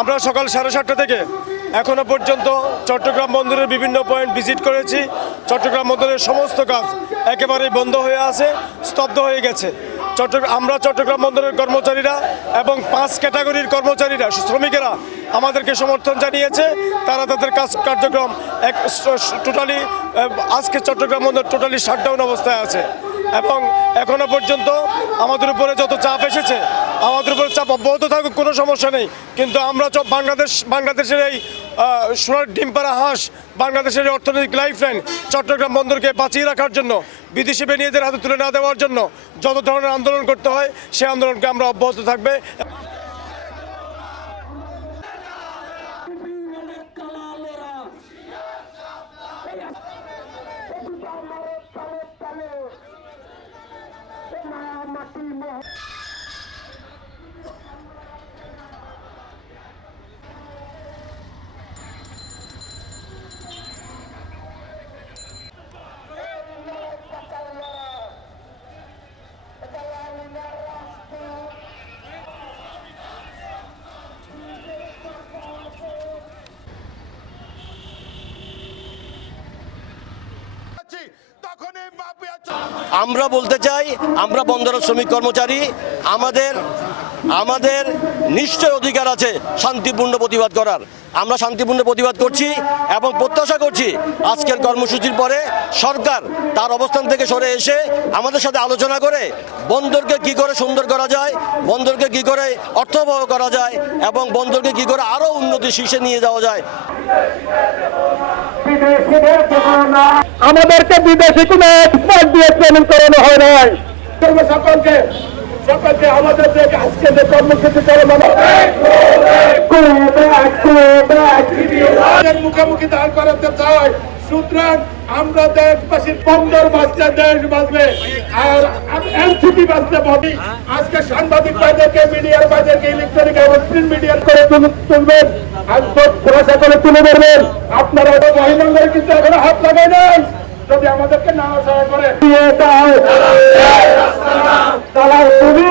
আমরা সকাল 7:30 থেকে এখনো পর্যন্ত চট্টগ্রাম বন্দরের বিভিন্ন পয়েন্ট ভিজিট করেছি। চট্টগ্রাম বন্দরের সমস্ত কাজ একেবারেই বন্ধ হয়ে আছে, স্তব্ধ হয়ে গেছে। আমরা চট্টগ্রাম বন্দরের কর্মচারীরা এবং 5 ক্যাটাগরির কর্মচারীরা, শ্রমিকেরা আমাদেরকে সমর্থন জানিয়েছে। তারা তাদের কার্যক্রম টোটালি আজকে চট্টগ্রাম বন্দর টোটালি শাটডাউন অবস্থায় আছে এবং এখনো পর্যন্ত আমাদের উপরে যত চাপ এসেছে, আমাদের উপরে চাপ অব্যাহত থাকুক, কোনো সমস্যা নেই। কিন্তু আমরা বাংলাদেশের এই সোনার ডিম পাড়া হাঁস, বাংলাদেশের অর্থনৈতিক লাইফলাইন চট্টগ্রাম বন্দরকে বাঁচিয়ে রাখার জন্য, বিদেশি বেনিয়াদের হাতে তুলে না দেওয়ার জন্য যত ধরনের আন্দোলন করতে হয় সেই আন্দোলনকে আমরা অব্যাহত থাকবে। আমরা বলতে চাই, আমরা বন্দরের শ্রমিক কর্মচারী, আমাদের নিশ্চয় অধিকার আছে শান্তিপূর্ণ প্রতিবাদ করার। আমরা শান্তিপূর্ণ প্রতিবাদ করছি এবং প্রত্যাশা করছি আজকের কর্মসূচির পরে সরকার তার অবস্থান থেকে সরে এসে আমাদের সাথে আলোচনা করে বন্দরকে কি করে সুন্দর করা যায়, বন্দরকে কি করে অর্থবহ করা যায় এবং বন্দরকে কি করে আরো উন্নতি শীর্ষে নিয়ে যাওয়া যায়। আমাদেরকে বিদেশি কোনো এক্সপার্ট দিয়ে ট্রেনিং করানো হয় নাই। সকলকে আমাদের থেকে আজকে যে কর্মসূচি মুখোমুখি দাঁড় করাতে চাই। সুতরাং আমরা দেশবাসীর বন্দর বাঁচলে দেশ বাঁচবে, আর এনসিপি বাঁচলে ভাবি। আজকে সাংবাদিক ভাইদেরকে, মিডিয়ার ভাইদেরকে ইলেকট্রনিক এবং প্রিন্ট মিডিয়ার করে তুলবেন, আর খোলাসা করে তুলে ধরবেন। আপনারা মহিলাদের কিন্তু এখনো হাত লাগাই নাই। যদি আমাদেরকে না সহায় করে তারা তুমি